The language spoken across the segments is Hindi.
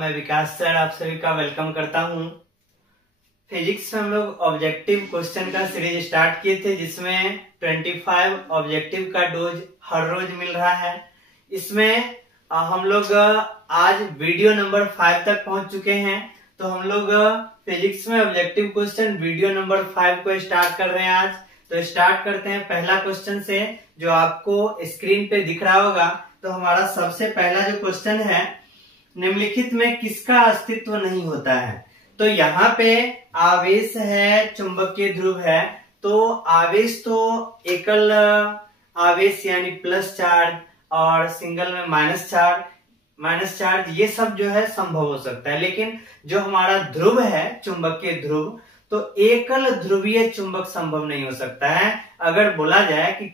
मैं विकास सर आप सभी का वेलकम करता हूं। फिजिक्स में हम लोग ऑब्जेक्टिव क्वेश्चन का सीरीज स्टार्ट किए थे, जिसमें 25 ऑब्जेक्टिव का डोज हर रोज मिल रहा है। इसमें हम लोग आज वीडियो नंबर 5 तक पहुंच चुके हैं। तो हम लोग फिजिक्स में ऑब्जेक्टिव क्वेश्चन वीडियो नंबर 5 को स्टार्ट कर रहे हैं आज। तो स्टार्ट करते हैं पहला क्वेश्चन से, जो आपको स्क्रीन पे दिख रहा होगा। तो हमारा सबसे पहला जो क्वेश्चन है, निम्नलिखित में किसका अस्तित्व नहीं होता है। तो यहाँ पे आवेश है, चुंबकीय ध्रुव है। तो आवेश तो एकल आवेश यानी प्लस चार्ज और सिंगल में माइनस चार्ज ये सब जो है संभव हो सकता है। लेकिन जो हमारा ध्रुव है, चुंबकीय ध्रुव, तो एकल ध्रुवीय चुंबक संभव नहीं हो सकता है। अगर बोला जाए कि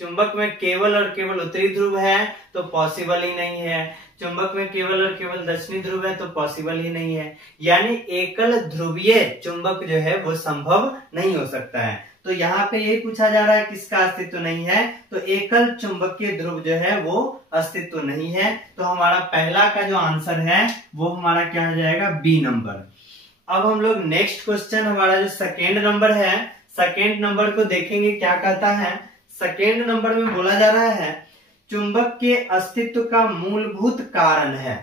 चुंबक में केवल और केवल उत्तरी ध्रुव है तो पॉसिबल ही नहीं है, चुंबक में केवल और केवल दक्षिणी ध्रुव है तो पॉसिबल ही नहीं है। यानी एकल ध्रुवीय चुंबक जो है वो संभव नहीं हो सकता है। तो यहाँ पे यही पूछा जा रहा है किसका अस्तित्व नहीं है। तो एकल चुंबकीय ध्रुव जो है वो अस्तित्व नहीं है। तो हमारा पहला का जो आंसर है वो हमारा क्या हो जाएगा, बी नंबर। अब हम लोग नेक्स्ट क्वेश्चन, हमारा जो सेकेंड नंबर है, सेकेंड नंबर को देखेंगे क्या कहता है। सेकेंड नंबर में बोला जा रहा है चुंबक के अस्तित्व का मूलभूत कारण है।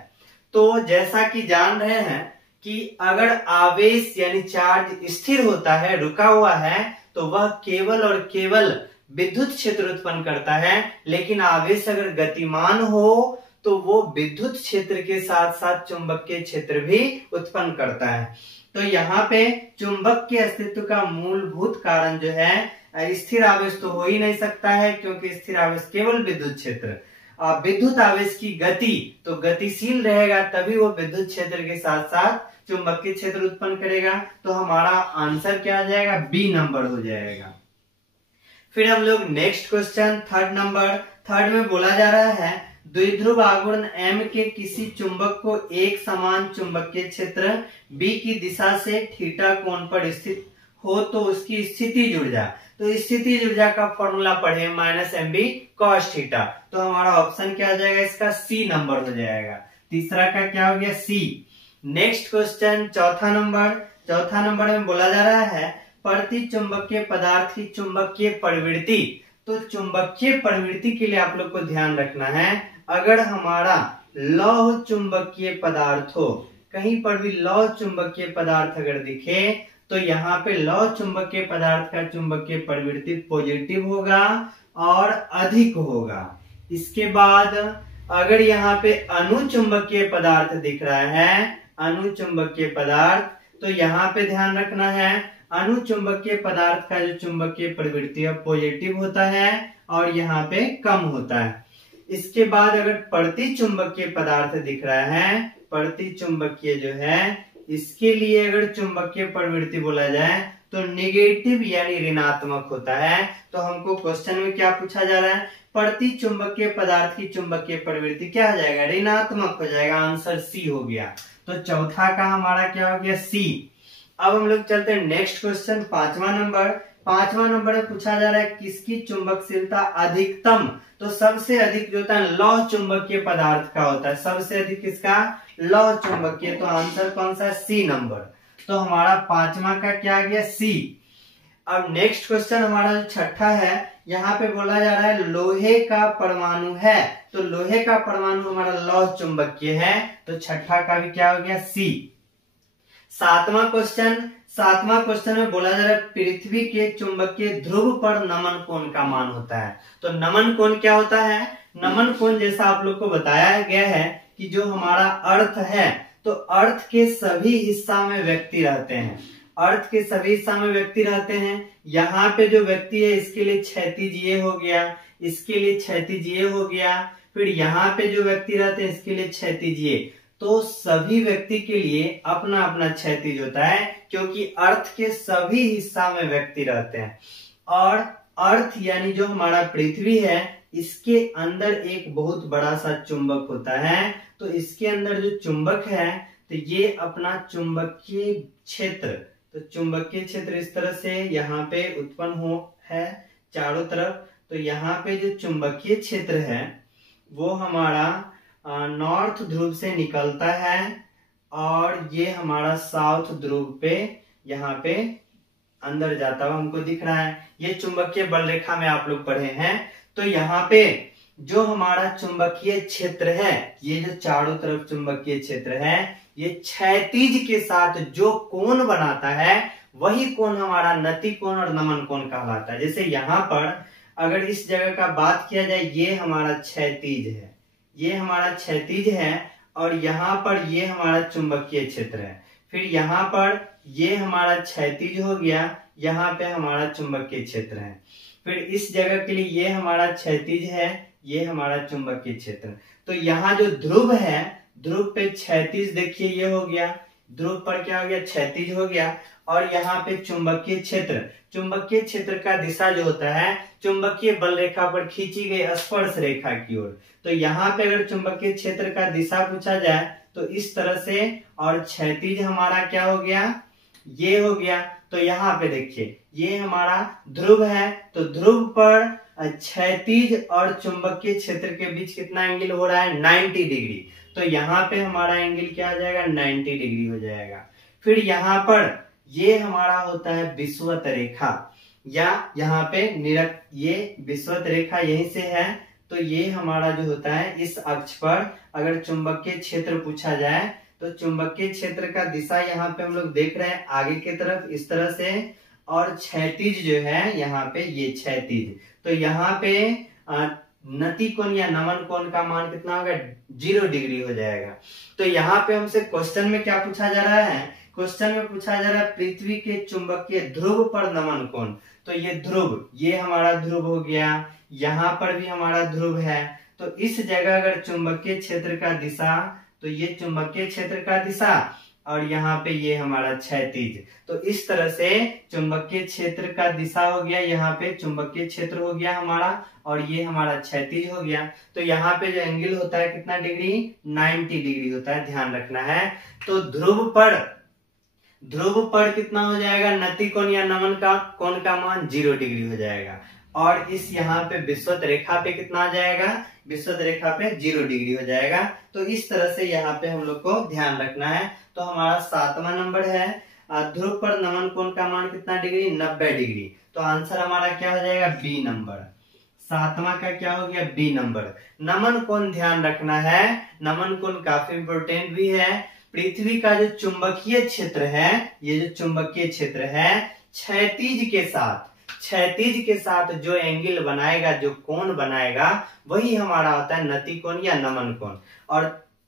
तो जैसा कि जान रहे हैं कि अगर आवेश यानी चार्ज स्थिर होता है, रुका हुआ है, तो वह केवल और केवल विद्युत क्षेत्र उत्पन्न करता है। लेकिन आवेश अगर गतिमान हो तो वो विद्युत क्षेत्र के साथ साथ चुंबकीय क्षेत्र भी उत्पन्न करता है। तो यहाँ पे चुंबक के अस्तित्व का मूलभूत कारण जो है, स्थिर आवेश तो हो ही नहीं सकता है, क्योंकि स्थिर आवेश केवल विद्युत क्षेत्र। विद्युत आवेश की गति तो गतिशील रहेगा, तभी वो विद्युत क्षेत्र के साथ साथ चुंबकीय क्षेत्र उत्पन्न करेगा। तो हमारा आंसर क्या आ जाएगा, बी नंबर हो जाएगा। फिर हम लोग नेक्स्ट क्वेश्चन थर्ड में बोला जा रहा है द्विध्रुव आघूर्ण M के किसी चुंबक को एक समान चुंबकीय क्षेत्र B की दिशा से थीटा कोण पर स्थित हो तो उसकी स्थितिज ऊर्जा। तो स्थितिज ऊर्जा का फॉर्मूला पढ़े, -mb cos थीटा। तो हमारा ऑप्शन क्या आ जाएगा, इसका सी नंबर हो जाएगा। तीसरा का क्या हो गया, सी। नेक्स्ट क्वेश्चन चौथा नंबर में बोला जा रहा है प्रति चुंबकीय पदार्थ की चुंबकीय प्रवृत्ति। तो चुंबकीय प्रवृत्ति के लिए आप लोग को ध्यान रखना है, अगर हमारा लौह चुंबकीय पदार्थ हो, कहीं पर भी लौह चुंबकीय पदार्थ अगर दिखे, तो यहाँ पे लौह चुंबकीय पदार्थ का चुंबकीय प्रवृत्ति पॉजिटिव होगा और अधिक होगा। इसके बाद अगर यहाँ पे अनुचुंबकीय पदार्थ दिख रहा है, अनुचुंबकीय पदार्थ, तो यहाँ पे ध्यान रखना है अनुचुंबकीय पदार्थ का जो चुंबकीय प्रवृत्ति है पॉजिटिव होता है और यहाँ पे कम होता है। इसके बाद अगर प्रतिचुंबकीय पदार्थ दिख रहा है, प्रतिचुंबकीय जो है, इसके लिए अगर चुंबकीय प्रवृत्ति बोला जाए तो नेगेटिव यानी ऋणात्मक होता है। तो हमको क्वेश्चन में क्या पूछा जा रहा है, प्रतिचुंबकीय पदार्थ की चुंबकीय प्रवृत्ति क्या हो जाएगा, ऋणात्मक हो जाएगा। आंसर सी हो गया। तो चौथा का हमारा क्या हो गया, सी। अब हम लोग चलते हैं नेक्स्ट क्वेश्चन, पांचवा नंबर में पूछा जा रहा है किसकी चुंबकशीलता अधिकतम। तो सबसे अधिक जो होता है लौह चुंबकीय पदार्थ का होता है, सबसे अधिक किसका, लौह चुंबकीय। तो आंसर कौन सा है, सी नंबर। तो हमारा पांचवा का क्या आ गया, सी। अब नेक्स्ट क्वेश्चन हमारा जो छठा है, यहाँ पे बोला जा रहा है लोहे का परमाणु है। तो लोहे का परमाणु हमारा लौह चुंबकीय है। तो छठा का भी क्या हो गया, सी। सातवां क्वेश्चन में बोला जा रहा है पृथ्वी के चुंबकीय ध्रुव पर नमन कोण का मान होता है। तो नमन कोण क्या होता है, नमन कोण जैसा आप लोग को बताया गया है कि जो हमारा अर्थ है, तो अर्थ के सभी हिस्सा में व्यक्ति रहते हैं, अर्थ के सभी हिस्सा में व्यक्ति रहते हैं। यहाँ पे जो व्यक्ति है इसके लिए क्षैतिज ये हो गया, इसके लिए क्षैतिज ये हो गया, फिर यहाँ पे जो व्यक्ति रहते हैं इसके लिए क्षैतिज ये। तो सभी व्यक्ति के लिए अपना अपना क्षैतिज होता है, क्योंकि अर्थ के सभी हिस्सा में व्यक्ति रहते हैं। और अर्थ यानी जो हमारा पृथ्वी है, इसके अंदर एक बहुत बड़ा सा चुंबक होता है। तो इसके अंदर जो चुंबक है, तो ये अपना चुंबकीय क्षेत्र, तो चुंबकीय क्षेत्र इस तरह से यहाँ पे उत्पन्न है चारों तरफ। तो यहाँ पे जो चुंबकीय क्षेत्र है वो हमारा नॉर्थ ध्रुव से निकलता है और ये हमारा साउथ ध्रुव पे यहाँ पे अंदर जाता हुआ हमको दिख रहा है। ये चुंबकीय बल रेखा में आप लोग पढ़े हैं। तो यहाँ पे जो हमारा चुंबकीय क्षेत्र है, ये जो चारों तरफ चुंबकीय क्षेत्र है, ये क्षैतिज के साथ जो कोण बनाता है वही कोण हमारा नति कोण और नमन कोण कहलाता है। जैसे यहाँ पर अगर इस जगह का बात किया जाए, ये हमारा क्षैतिज है, ये हमारा क्षैतिज है, और यहाँ पर ये हमारा चुंबकीय क्षेत्र है। फिर यहाँ पर ये हमारा क्षैतिज हो गया, यहाँ पे हमारा चुंबकीय क्षेत्र है। फिर इस जगह के लिए ये हमारा क्षैतिज है, ये हमारा चुंबकीय क्षेत्र। तो यहाँ जो ध्रुव है, ध्रुव पे क्षैतिज देखिए ये हो गया, ध्रुव पर क्या हो गया, क्षैतिज हो गया। और यहाँ पे चुंबकीय क्षेत्र, चुंबकीय क्षेत्र का दिशा जो होता है चुंबकीय बल रेखा पर खींची गई स्पर्श रेखा की ओर। तो यहाँ पे अगर चुंबकीय क्षेत्र का दिशा पूछा जाए तो इस तरह से, और क्षैतिज हमारा क्या हो गया, ये हो गया। तो यहाँ पे देखिए ये हमारा ध्रुव है, तो ध्रुव पर क्षैतिज और चुंबकीय क्षेत्र के बीच कितना एंगल हो रहा है, 90 डिग्री। तो यहाँ पे हमारा एंगल क्या आ जाएगा, 90 डिग्री हो जाएगा। फिर यहाँ पर ये हमारा होता है विषुवत रेखा, या यहाँ पे ये विषुवत रेखा यहीं से है। तो ये हमारा जो होता है इस अक्ष पर अगर चुंबकीय क्षेत्र पूछा जाए तो चुंबकीय क्षेत्र का दिशा यहाँ पे हम लोग देख रहे हैं आगे की तरफ इस तरह से, और क्षैतिज जो है यहाँ पे ये क्षैतिज। तो यहाँ पे नति कोण या नमन कोण का मान कितना होगा, 0 डिग्री हो जाएगा। तो यहाँ पे हमसे क्वेश्चन में क्या पूछा जा रहा है, क्वेश्चन में पूछा जा रहा है पृथ्वी के चुंबकीय ध्रुव पर नमन कोण। तो ये ध्रुव, ये हमारा ध्रुव हो गया, यहाँ पर भी हमारा ध्रुव है। तो इस जगह अगर चुंबकीय क्षेत्र का दिशा, तो ये चुंबकीय क्षेत्र का दिशा, और यहाँ पे ये हमारा क्षैतिज। तो इस तरह से चुंबकीय क्षेत्र का दिशा हो गया, यहाँ पे चुंबकीय क्षेत्र हो गया हमारा, और ये हमारा क्षैतिज हो गया। तो यहाँ पे जो एंगल होता है कितना डिग्री, 90 डिग्री होता है, ध्यान रखना है। तो ध्रुव पर कितना हो जाएगा, नति कोण या नमन का कोण का मान 0 डिग्री हो जाएगा। और इस यहाँ पे विषुवत रेखा पे कितना आ जाएगा, विषुवत रेखा पे 0 डिग्री हो जाएगा। तो इस तरह से यहाँ पे हम लोग को ध्यान रखना है। तो हमारा 7वां नंबर है, ध्रुव पर नमन कोण का मान कितना डिग्री, 90 डिग्री। तो आंसर हमारा क्या हो जाएगा, बी नंबर। 7वां का क्या हो गया, बी नंबर। नमन कोण ध्यान रखना है, नमन कोण काफी इंपोर्टेंट भी है। पृथ्वी का जो चुंबकीय क्षेत्र है, ये जो चुंबकीय क्षेत्र है, क्षैतिज के साथ जो एंगल बनाएगा, जो कोण बनाएगा, वही हमारा होता है नति कोण या नमन कोण। और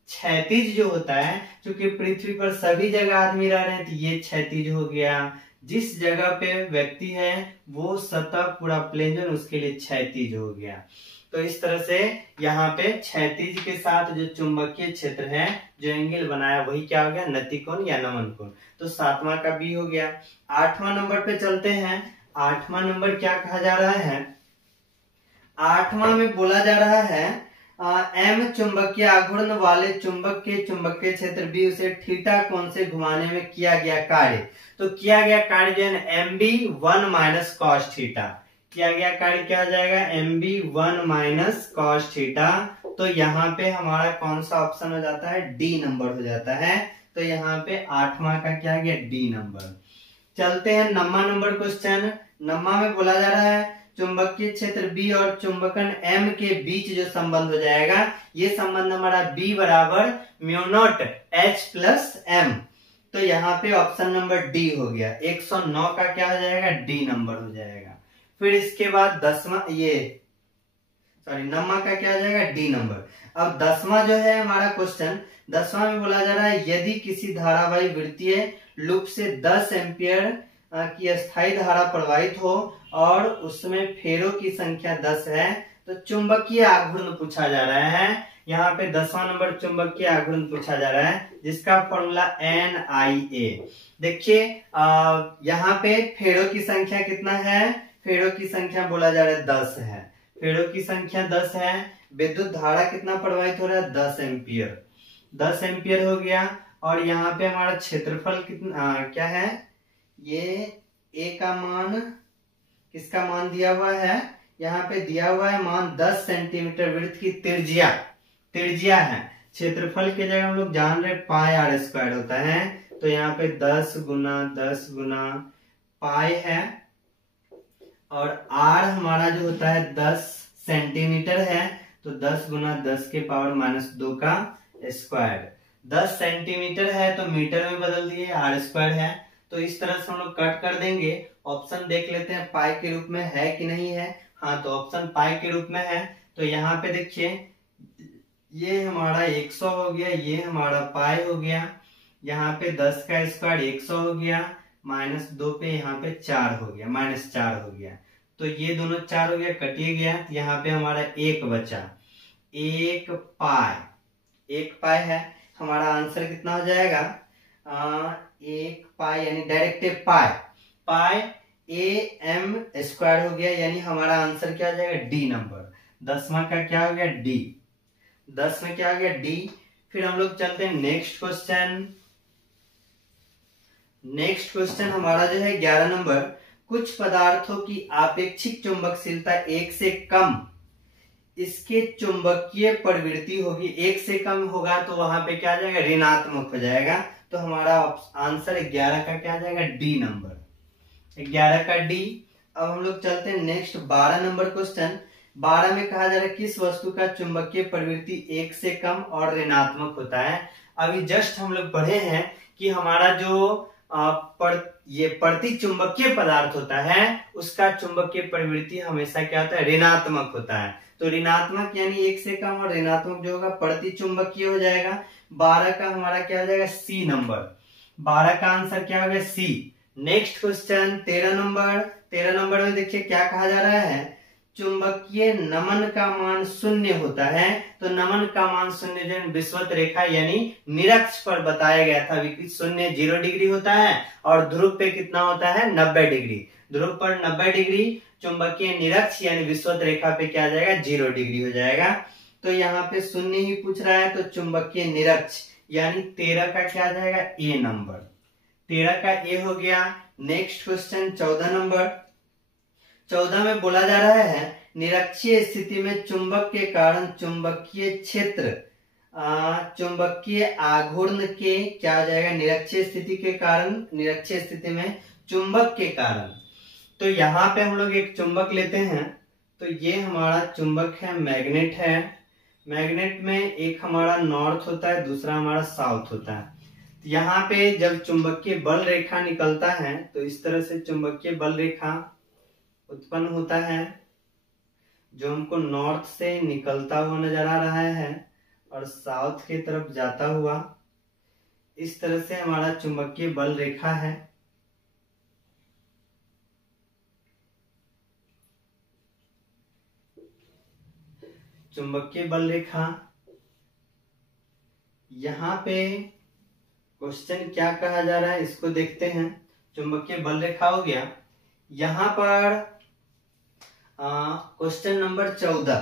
क्षैतिज जो होता है, क्योंकि पृथ्वी पर सभी जगह आदमी रह रहे हैं, तो ये क्षैतिज हो गया। जिस जगह पे व्यक्ति है वो सतह पूरा प्लेन, उसके लिए क्षैतिज हो गया। तो इस तरह से यहाँ पे क्षैतिज के साथ जो चुंबकीय क्षेत्र है, जो एंगल बनाया, वही क्या हो गया, नति कोण या नमन कोण। तो 7वां का बी हो गया। 8वां नंबर पे चलते हैं। 8वां नंबर क्या कहा जा रहा है, 8वां में बोला जा रहा है एम चुंबकीय आघूर्ण वाले चुंबक के चुंबकीय क्षेत्र बी उसे थीटा कोण से घुमाने में किया गया कार्य। तो किया गया कार्य जो है MB1 माइनस कॉस थीटा, किया गया कार्य क्या हो जाएगा, MB1 माइनस कॉस थीटा। तो यहाँ पे हमारा कौन सा ऑप्शन हो जाता है, डी नंबर हो जाता है। तो यहाँ पे 8वां का क्या गया, डी नंबर। चलते हैं 9वां नंबर क्वेश्चन। 9वां में बोला जा रहा है चुंबकीय क्षेत्र बी और चुंबकन एम के बीच जो संबंध हो जाएगा, ये संबंध हमारा बी बराबर μ0 H प्लस एम। तो यहाँ पे ऑप्शन नंबर डी हो गया। 109 का क्या हो जाएगा, डी नंबर हो जाएगा। फिर इसके बाद 9वां का क्या हो जाएगा, डी नंबर। अब 10वां जो है हमारा क्वेश्चन, 10वां में बोला जा रहा है यदि किसी धारावाही वृत्तीय लूप से 10 एम्पियर की अस्थायी धारा प्रवाहित हो और उसमें फेरों की संख्या 10 है, तो चुंबकीय आघूर्ण पूछा जा रहा है। यहाँ पे 10वां नंबर चुंबकीय आघूर्ण पूछा जा रहा है, जिसका फॉर्मूला NIA। देखिए यहाँ पे फेरों की संख्या कितना है, फेरों की संख्या बोला जा रहा है 10 है, फेरों की संख्या 10 है। विद्युत धारा कितना प्रवाहित हो रहा है, 10 एम्पियर, 10 एम्पियर हो गया। और यहाँ पे हमारा क्षेत्रफल कितना क्या है, ये ए का मान, किसका मान दिया हुआ है, यहाँ पे दिया हुआ है मान 10 सेंटीमीटर वृत्त की त्रिज्या है। क्षेत्रफल की जगह हम लोग जान रहे पाई आर स्क्वायर होता है, तो यहाँ पे 10 गुना 10 गुना पाई है, और आर हमारा जो होता है 10 सेंटीमीटर है, तो 10 गुना 10 के पावर -2 का स्क्वायर। 10 सेंटीमीटर है तो मीटर में बदल दिए, आर स्क्वायर है, तो इस तरह से हम लोग कट कर देंगे। ऑप्शन देख लेते हैं पाई के रूप में है कि नहीं है। हाँ, तो ऑप्शन पाई के रूप में है, तो यहाँ पे देखिए ये हमारा 100 हो गया, ये हमारा पाई हो गया, यहाँ पे 10 का स्क्वायर 100 हो गया, -2 पे यहाँ पे 4 हो गया, -4 हो गया, तो ये दोनों 4 हो गया, कटिए गया, यहाँ पे हमारा 1 बचा, 1 पाई है। हमारा आंसर कितना हो जाएगा, 1 पाई यानी डायरेक्ट पाई AM स्क्वायर हो गया, यानी हमारा आंसर क्या हो जाएगा, डी नंबर। 10वां का क्या हो गया, डी। 10 में क्या हो गया, डी। फिर हम लोग चलते हैं नेक्स्ट क्वेश्चन। नेक्स्ट क्वेश्चन हमारा जो है 11 नंबर, कुछ पदार्थों की आपेक्षिक चुंबकशीलता 1 से कम, इसके चुंबकीय प्रवृत्ति होगी। 1 से कम होगा तो वहां पे क्या आ जाएगा, ऋणात्मक हो जाएगा, तो हमारा आंसर 11 का क्या आ जाएगा, डी नंबर, 11 का डी। अब हम लोग चलते हैं नेक्स्ट 12 नंबर क्वेश्चन। 12 में कहा जा रहा है किस वस्तु का चुंबकीय प्रवृत्ति 1 से कम और ऋणात्मक होता है। अभी जस्ट हम लोग पढ़े हैं कि हमारा जो ये प्रति चुंबकीय पदार्थ होता है उसका चुंबकीय प्रवृत्ति हमेशा क्या होता है, ऋणात्मक होता है। तो ऋणात्मक यानी 1 से कम, और ऋणात्मक जो होगा प्रति चुंबकीय हो जाएगा। 12 का हमारा क्या हो जाएगा, सी नंबर। 12 का आंसर क्या हो गया, C. Next question 13 number. 13 number में देखिए क्या कहा जा रहा है, चुंबकीय नमन का मान 0 होता है। तो नमन का मान 0 जो विषुवत रेखा यानी निरक्ष पर बताया गया था, 0 डिग्री होता है, और ध्रुव पे कितना होता है, 90 डिग्री। ध्रुव पर 90 डिग्री, चुंबकीय निरक्ष यानी विषुवत रेखा पे क्या आ जाएगा, 0 डिग्री हो जाएगा। तो यहाँ पे 0 ही पूछ रहा है, तो चुंबकीय निरक्ष यानी 13 का क्या आ जाएगा, ए नंबर। 13 का ए हो गया। Next question 14 number. 14 में बोला जा रहा है निरक्षीय स्थिति में चुंबक के कारण चुंबकीय क्षेत्र चुंबकीय आघूर्ण के क्या आ जाएगा, निरक्षीय स्थिति के कारण, निरक्षीय स्थिति में चुंबक के कारण। तो यहाँ पे हम लोग एक चुंबक लेते हैं, तो ये हमारा चुंबक है, मैग्नेट है। मैग्नेट में एक हमारा नॉर्थ होता है, दूसरा हमारा साउथ होता है। यहाँ पे जब चुंबकीय बल रेखा निकलता है तो इस तरह से चुंबकीय बल रेखा उत्पन्न होता है, जो हमको नॉर्थ से निकलता हुआ नजर आ रहा है और साउथ की तरफ जाता हुआ। इस तरह से हमारा चुंबकीय बल रेखा है। चुंबकीय बल रेखा, यहाँ पे क्वेश्चन क्या कहा जा रहा है इसको देखते हैं। चुंबकीय बल रेखा हो गया। यहाँ पर क्वेश्चन नंबर 14,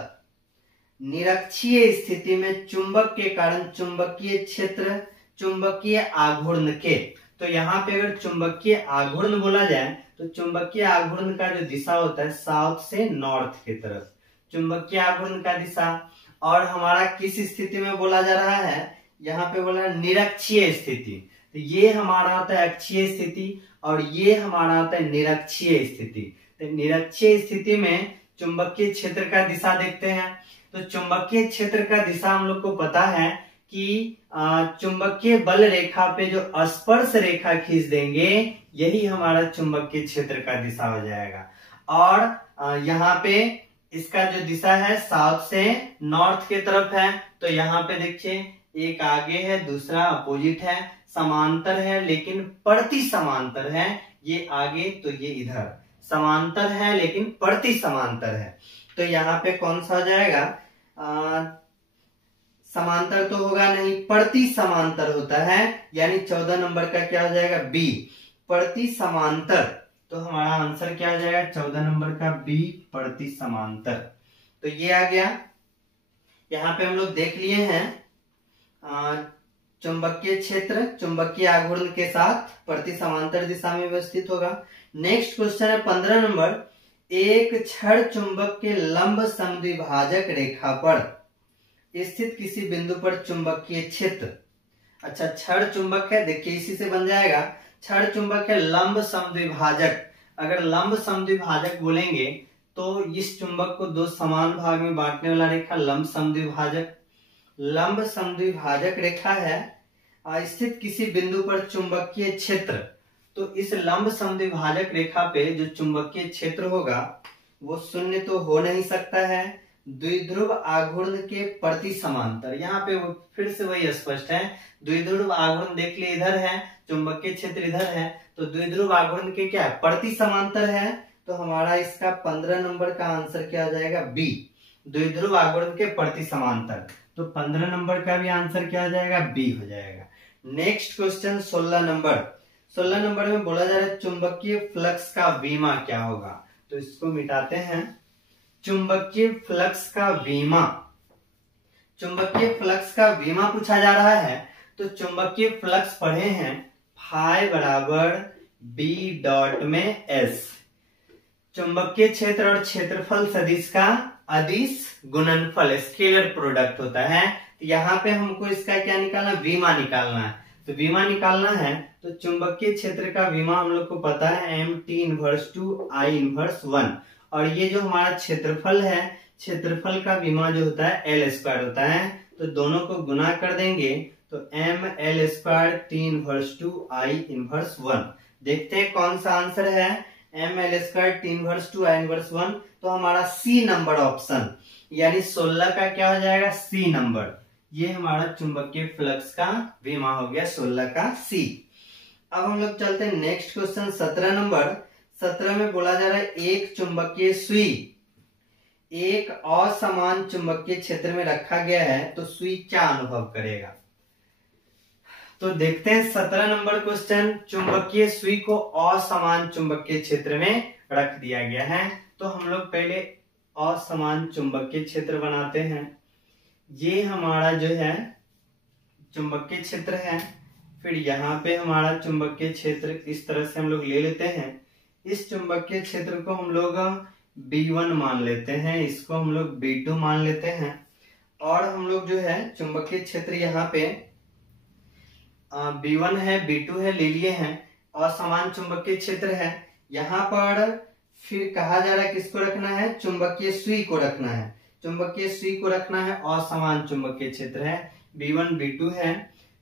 निरक्षीय स्थिति में चुंबक के कारण चुंबकीय क्षेत्र चुंबकीय आघूर्ण के। तो यहाँ पे अगर चुंबकीय आघूर्ण बोला जाए तो चुंबकीय आघूर्ण का जो दिशा होता है साउथ से नॉर्थ की तरफ, चुंबकीय आघूर्ण का दिशा। और हमारा किस स्थिति में बोला जा रहा है, यहाँ पे बोला निरक्षीय स्थिति। तो ये हमारा होता है अक्षीय स्थिति और ये हमारा होता है निरक्षीय स्थिति। तो निरक्षीय स्थिति में चुंबकीय क्षेत्र का दिशा देखते हैं। तो चुंबकीय क्षेत्र का दिशा हम लोग को पता है कि चुंबकीय बल रेखा पे जो स्पर्श रेखा खींच देंगे यही हमारा चुंबकीय क्षेत्र का दिशा हो जाएगा। और यहाँ पे इसका जो दिशा है साउथ से नॉर्थ की तरफ है। तो यहाँ पे देखिए एक आगे है, दूसरा अपोजिट है, समांतर है लेकिन प्रति समांतर है। ये आगे तो ये इधर, समांतर है लेकिन प्रति समांतर है। तो यहाँ पे कौन सा हो जाएगा, समांतर तो होगा नहीं, प्रति समांतर होता है, यानी 14 नंबर का क्या हो जाएगा, बी, प्रति समांतर। तो हमारा आंसर क्या हो जाएगा, 14 नंबर का बी, प्रति समांतर। तो ये आ गया। यहाँ पे हम लोग देख लिए हैं चुंबकीय क्षेत्र चुंबकीय आघूर्ण के साथ प्रति समांतर दिशा में व्यवस्थित होगा। नेक्स्ट क्वेश्चन है 15 नंबर, एक छड़ चुंबक के लंब समद्विभाजक रेखा पर स्थित किसी बिंदु पर चुंबकीय क्षेत्र। अच्छा, क्षण चुंबक है, देखिए इसी से बन जाएगा। क्षण चुंबक है लंब समद्विभाजक। अगर लंब समद्विभाजक बोलेंगे तो इस चुंबक को दो समान भाग में बांटने वाला रेखा लंब समद्विभाजक। लंब समद्विभाजक रेखा है स्थित किसी बिंदु पर चुंबकीय क्षेत्र। तो इस लंब समद्विभाजक रेखा पे जो चुंबकीय क्षेत्र होगा वो शून्य तो हो नहीं सकता है। द्विध्रुव आघूर्ण के प्रति समांतर, यहाँ पे वो फिर से वही स्पष्ट है। द्विध्रुव आघूर्ण देख लिए इधर है, चुंबकीय क्षेत्र इधर है, तो द्विध्रुव आघूर्ण के क्या है, प्रति समांतर है। तो हमारा इसका 15 नंबर का आंसर क्या आ जाएगा, बी, द्विध्रुव आघूर्ण के प्रति समांतर। तो 15 नंबर का भी आंसर क्या आ जाएगा, बी हो जाएगा। Next question 16 number. 16 नंबर में बोला जा रहा है चुंबकीय फ्लक्स का विमा क्या होगा। तो इसको मिटाते हैं। चुंबकीय फ्लक्स का विमा, चुंबकीय फ्लक्स का विमा पूछा जा रहा है। तो चुंबकीय फ्लक्स पढ़े हैं फाई बराबर बी डॉट में एस। चुंबकीय क्षेत्र और क्षेत्रफल सदिश का अदिश गुणनफल, स्केलर प्रोडक्ट होता है। तो यहाँ पे हमको इसका क्या निकालना, विमा निकालना है। तो विमा निकालना है तो चुंबकीय क्षेत्र का विमा हम लोग को पता है mt inverse two I inverse 1। और ये जो हमारा क्षेत्रफल है, क्षेत्रफल का विमा जो होता है L स्क्वायर होता है। तो दोनों को गुना कर देंगे तो mL square t inverse two I inverse 1। देखते हैं कौन सा आंसर है, mL square t inverse two I inverse 1। तो हमारा सी नंबर ऑप्शन यानी 16 का क्या हो जाएगा, सी नंबर। ये हमारा चुंबकीय फ्लक्स का विमा हो गया 16 का सी। अब हम लोग चलते हैं नेक्स्ट क्वेश्चन 17 नंबर। 17 में बोला जा रहा है एक चुंबकीय सुई एक असमान चुंबकीय क्षेत्र में रखा गया है तो सुई क्या अनुभव करेगा। तो देखते हैं 17 नंबर क्वेश्चन। चुंबकीय सुई को असमान चुंबकीय क्षेत्र में रख दिया गया है। तो हम लोग पहले असमान चुंबकीय क्षेत्र बनाते हैं। ये हमारा जो है चुंबकीय क्षेत्र है, फिर यहाँ पे हमारा चुंबकीय क्षेत्र इस तरह से हम लोग ले लेते हैं। इस चुंबकीय क्षेत्र को हम लोग B1 मान लेते हैं, इसको हम लोग B2 मान लेते हैं। और हम लोग जो है चुंबकीय क्षेत्र यहाँ पे B1 है B2 है ले लिए हैं, असमान चुंबकीय क्षेत्र है। यहाँ पर फिर कहा जा रहा है किसको रखना है, चुंबकीय सुई को रखना है। चुंबकीय सुई को रखना है, असमान चुंबकीय क्षेत्र है, B1 B2 है।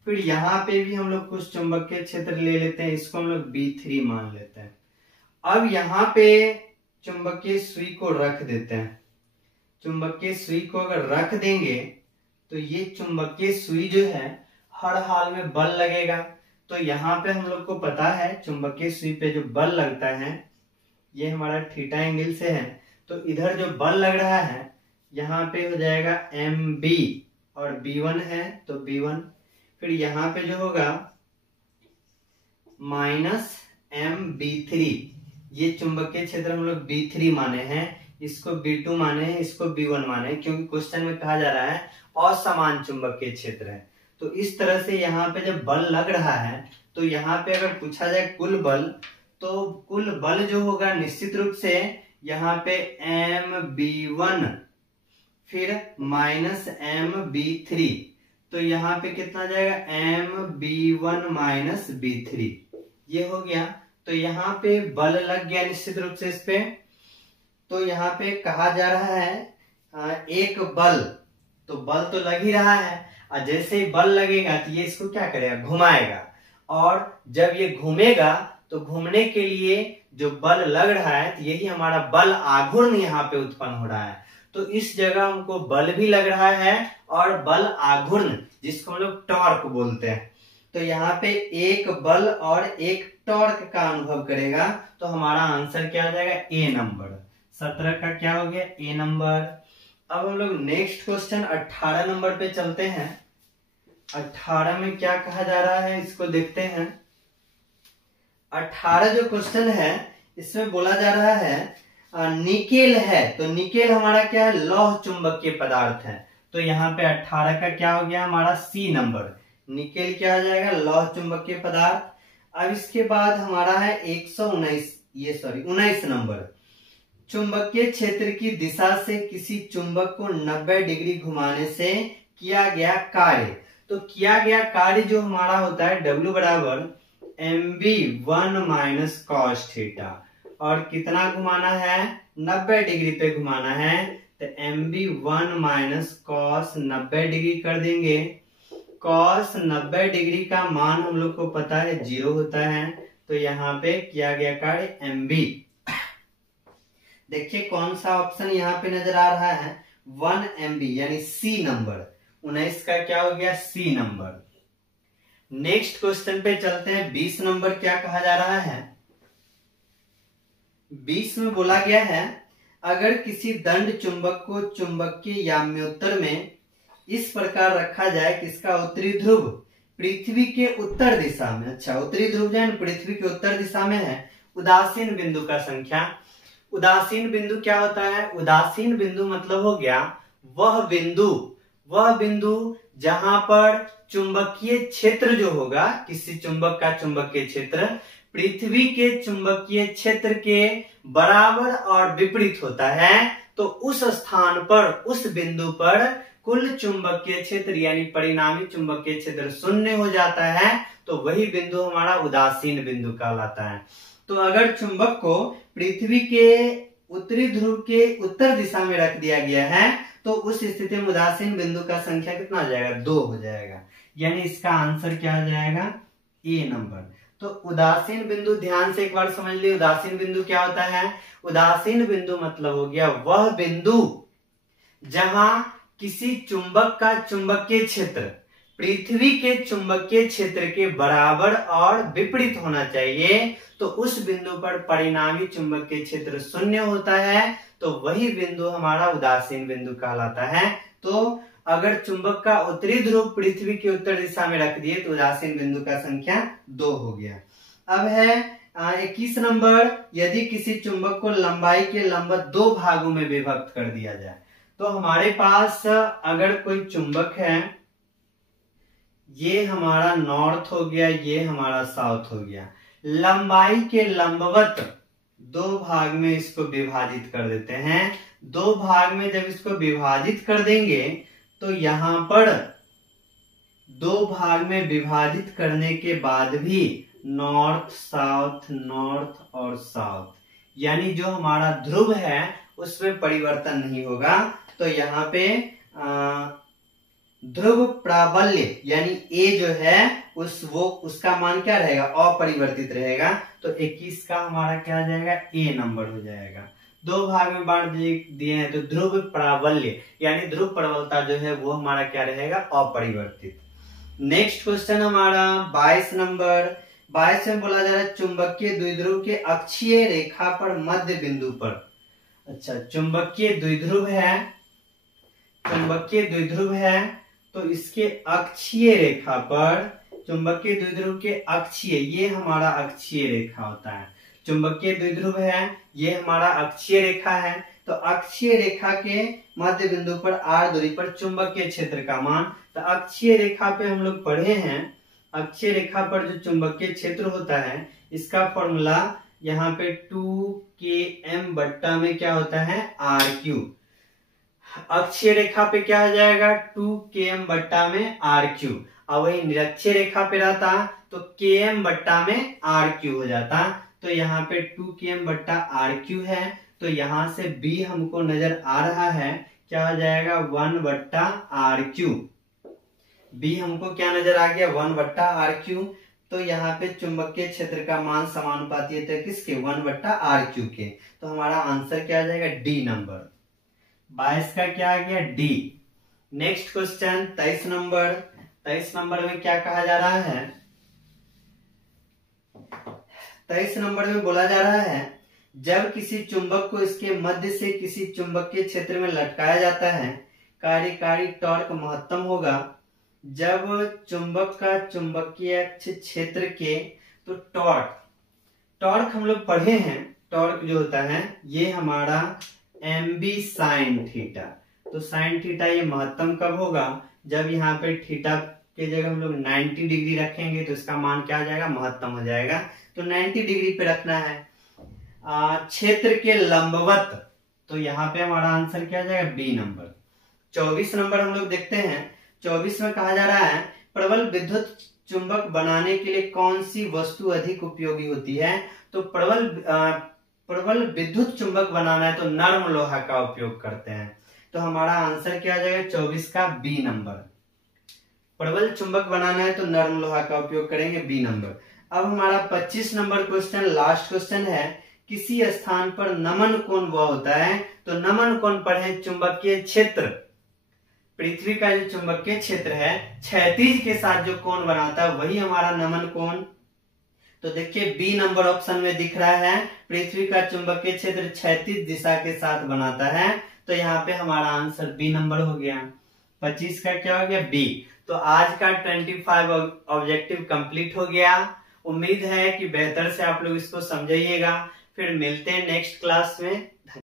फिर यहाँ पे भी हम लोग कुछ चुंबकीय क्षेत्र ले लेते हैं, इसको हम लोग B3 मान लेते हैं। अब यहाँ पे चुंबकीय सुई को रख देते हैं। चुंबकीय सुई को अगर रख देंगे तो ये चुंबकीय सुई जो है हर हाल में बल लगेगा। तो यहाँ पे हम लोग को पता है चुंबकीय सुई पे जो बल लगता है ये हमारा थीटा एंगल से है। तो इधर जो बल लग रहा है यहाँ पे हो जाएगा MB और B1 है तो B1। फिर यहाँ पे जो होगा माइनस MB3। ये चुंबकीय क्षेत्र हम लोग B3 माने हैं, इसको B2 माने हैं, इसको B1 माने हैं, क्योंकि क्वेश्चन में कहा जा रहा है असमान चुंबकीय क्षेत्र है। तो इस तरह से यहाँ पे जब बल लग रहा है तो यहाँ पे अगर पूछा जाए कुल बल, तो कुल बल जो होगा निश्चित रूप से यहाँ पे MB1 फिर माइनस MB3। तो यहाँ पे कितना जाएगा MB1 माइनस B3, ये हो गया। तो यहाँ पे बल लग गया निश्चित रूप से इस पे। तो यहाँ पे कहा जा रहा है एक बल, तो बल तो लग ही रहा है और जैसे ही बल लगेगा तो ये इसको क्या करेगा, घुमाएगा। और जब ये घूमेगा तो घूमने के लिए जो बल लग रहा है तो यही हमारा बल आघूर्ण यहाँ पे उत्पन्न हो रहा है। तो इस जगह हमको बल भी लग रहा है और बल आघूर्ण, जिसको हम लोग टॉर्क बोलते हैं। तो यहाँ पे एक बल और एक टॉर्क का अनुभव करेगा। तो हमारा आंसर क्या हो जाएगा, ए नंबर। 17 का क्या हो गया, ए नंबर। अब हम लोग नेक्स्ट क्वेश्चन 18 नंबर पे चलते हैं। 18 में क्या कहा जा रहा है इसको देखते हैं। 18 जो क्वेश्चन है इसमें बोला जा रहा है निकेल है। तो निकेल हमारा क्या है, लौह चुंबकीय पदार्थ है। तो यहाँ पे 18 का क्या हो गया हमारा सी नंबर। निकेल क्या हो जाएगा, लौह चुंबकीय पदार्थ। अब इसके बाद हमारा है 19 नंबर। चुंबकीय क्षेत्र की दिशा से किसी चुंबक को 90 डिग्री घुमाने से किया गया कार्य। तो किया गया कार्य जो हमारा होता है W बराबर mv1 माइनस कॉस थीटा, और कितना घुमाना है, 90 डिग्री पे घुमाना है, तो mv1 माइनस कॉस 90 डिग्री कर देंगे। कॉस 90 डिग्री का मान हम लोग को पता है 0 होता है, तो यहाँ पे किया गया कार्य mv। देखिए कौन सा ऑप्शन यहाँ पे नजर आ रहा है, 1 MB यानी सी नंबर, 19 का क्या हो गया, सी नंबर। नेक्स्ट क्वेश्चन पे चलते हैं। 20 नंबर क्या कहा जा रहा है, 20 में बोला गया है अगर किसी दंड चुंबक को चुंबकीय याम्योत्तर में इस प्रकार रखा जाए कि इसका उत्तरी ध्रुव पृथ्वी के उत्तर दिशा में, अच्छा उत्तरी ध्रुव जो है पृथ्वी के उत्तर दिशा में है, उदासीन बिंदु का संख्या। उदासीन बिंदु क्या होता है, उदासीन बिंदु मतलब हो गया वह बिंदु जहां पर चुंबकीय क्षेत्र जो होगा, किसी चुंबक का चुंबकीय क्षेत्र पृथ्वी के चुंबकीय क्षेत्र के बराबर और विपरीत होता है, तो उस स्थान पर, उस बिंदु पर कुल चुंबकीय क्षेत्र यानी परिणामी चुंबकीय क्षेत्र शून्य हो जाता है, तो वही बिंदु हमारा उदासीन बिंदु कहलाता है। तो अगर चुंबक को पृथ्वी के उत्तरी ध्रुव के उत्तर दिशा में रख दिया गया है, तो उस स्थिति में उदासीन बिंदु का संख्या कितना हो जाएगा, 2 हो जाएगा, यानी इसका आंसर क्या हो जाएगा, ए नंबर। तो उदासीन बिंदु ध्यान से एक बार समझ लिया, उदासीन बिंदु क्या होता है, उदासीन बिंदु मतलब हो गया वह बिंदु जहां किसी चुंबक का चुंबकीय क्षेत्र पृथ्वी के चुंबकीय क्षेत्र के बराबर और विपरीत होना चाहिए, तो उस बिंदु पर परिणामी चुंबकीय क्षेत्र शून्य होता है, तो वही बिंदु हमारा उदासीन बिंदु कहलाता है। तो अगर चुंबक का उत्तरी ध्रुव पृथ्वी की उत्तर दिशा में रख दिए तो उदासीन बिंदु का संख्या 2 हो गया। अब है 21 नंबर, यदि किसी चुंबक को लंबाई के लंबवत 2 भागों में विभक्त कर दिया जाए। तो हमारे पास अगर कोई चुंबक है, ये हमारा नॉर्थ हो गया, ये हमारा साउथ हो गया, लंबाई के लंबवत 2 भाग में इसको विभाजित कर देते हैं। 2 भाग में जब इसको विभाजित कर देंगे तो यहां पर 2 भाग में विभाजित करने के बाद भी नॉर्थ साउथ और साउथ, यानी जो हमारा ध्रुव है उसमें परिवर्तन नहीं होगा। तो यहाँ पे ध्रुव प्राबल्य यानी ए जो है उसका मान क्या रहेगा, अपरिवर्तित रहेगा। तो 21 का हमारा क्या आ जाएगा, ए नंबर हो जाएगा। 2 भाग में बांट दिए हैं, तो ध्रुव प्राबल्य यानी ध्रुव प्रबलता जो है वो हमारा क्या रहेगा, अपरिवर्तित। नेक्स्ट क्वेश्चन हमारा 22 नंबर। 22 में बोला जा रहा है चुंबकीय द्विध्रुव के अक्षीय रेखा पर मध्य बिंदु पर, अच्छा चुंबकीय द्विध्रुव है, तो इसके अक्षीय रेखा पर, चुंबकीय द्विध्रुव के अक्षीय, ये हमारा अक्षीय रेखा होता है, चुंबकीय द्विध्रुव है, ये हमारा अक्षीय रेखा है। तो अक्षीय रेखा के मध्य बिंदु पर r दूरी पर चुंबकीय क्षेत्र का मान, तो अक्षीय रेखा पे हम लोग पढ़े हैं, अक्षीय रेखा पर जो चुंबकीय क्षेत्र होता है इसका फॉर्मूला यहाँ पे 2km बट्टा में क्या होता है, r3। अक्षीय रेखा पे क्या हो जाएगा, 2km बट्टा में r3, और वही निरक्षीय रेखा पे रहता तो km बट्टा में r3 हो जाता। तो यहाँ पे 2km बट्टा r3 है, तो यहाँ से b हमको नजर आ रहा है, क्या हो जाएगा 1 बट्टा r3। b हमको क्या नजर आ गया, 1 बट्टा r3। तो यहाँ पे चुंबकीय क्षेत्र का मान समानुपाती है किसके, 1 बट्टा r3 के। तो हमारा आंसर क्या आ जाएगा, डी नंबर। 22 का क्या आ गया, D. Next question 23 number. 23 number में क्या कहा जा रहा है, 23 नंबर में बोला जा रहा है जब किसी चुंबक को इसके मध्य से किसी चुंबकीय क्षेत्र में लटकाया जाता है, कार्यकारी टॉर्क महत्तम होगा जब चुंबक का चुंबकीय क्षेत्र के, तो टॉर्क हम लोग पढ़े हैं, टॉर्क जो होता है ये हमारा mb sin थीटा। तो sin थीटा ये महत्तम कब होगा, जब यहाँ पे थीटा के जगह हम लोग 90 डिग्री रखेंगे तो इसका मान क्या आ जाएगा, महत्तम हो जाएगा। तो 90 डिग्री पे रखना है। क्षेत्र के लंबवत, तो यहाँ पे हमारा आंसर क्या आ जाएगा, बी नंबर। 24 नंबर हम लोग देखते हैं। 24 में कहा जा रहा है प्रबल विद्युत चुंबक बनाने के लिए कौन सी वस्तु अधिक उपयोगी होती है। तो प्रबल विद्युत चुंबक बनाना है तो नर्म लोहा का उपयोग करते हैं। तो हमारा आंसर क्या आ जाएगा 24 का बी नंबर। प्रबल चुंबक बनाना है तो नर्म लोहा का उपयोग करेंगे, बी नंबर। अब हमारा 25 नंबर क्वेश्चन लास्ट क्वेश्चन है, किसी स्थान पर नमन कोण वह होता है। तो नमन कोण पढ़े चुंबकीय क्षेत्र, पृथ्वी का जो चुंबकीय क्षेत्र है क्षैतिज के साथ जो कोण बनाता है वही हमारा नमन कोण। तो देखिए बी नंबर ऑप्शन में दिख रहा है पृथ्वी का चुंबकीय क्षेत्र क्षैतिज दिशा के साथ बनाता है। तो यहाँ पे हमारा आंसर बी नंबर हो गया। 25 का क्या हो गया बी। तो आज का 25 ऑब्जेक्टिव कंप्लीट हो गया। उम्मीद है कि बेहतर से आप लोग इसको समझिएगा। फिर मिलते हैं नेक्स्ट क्लास में।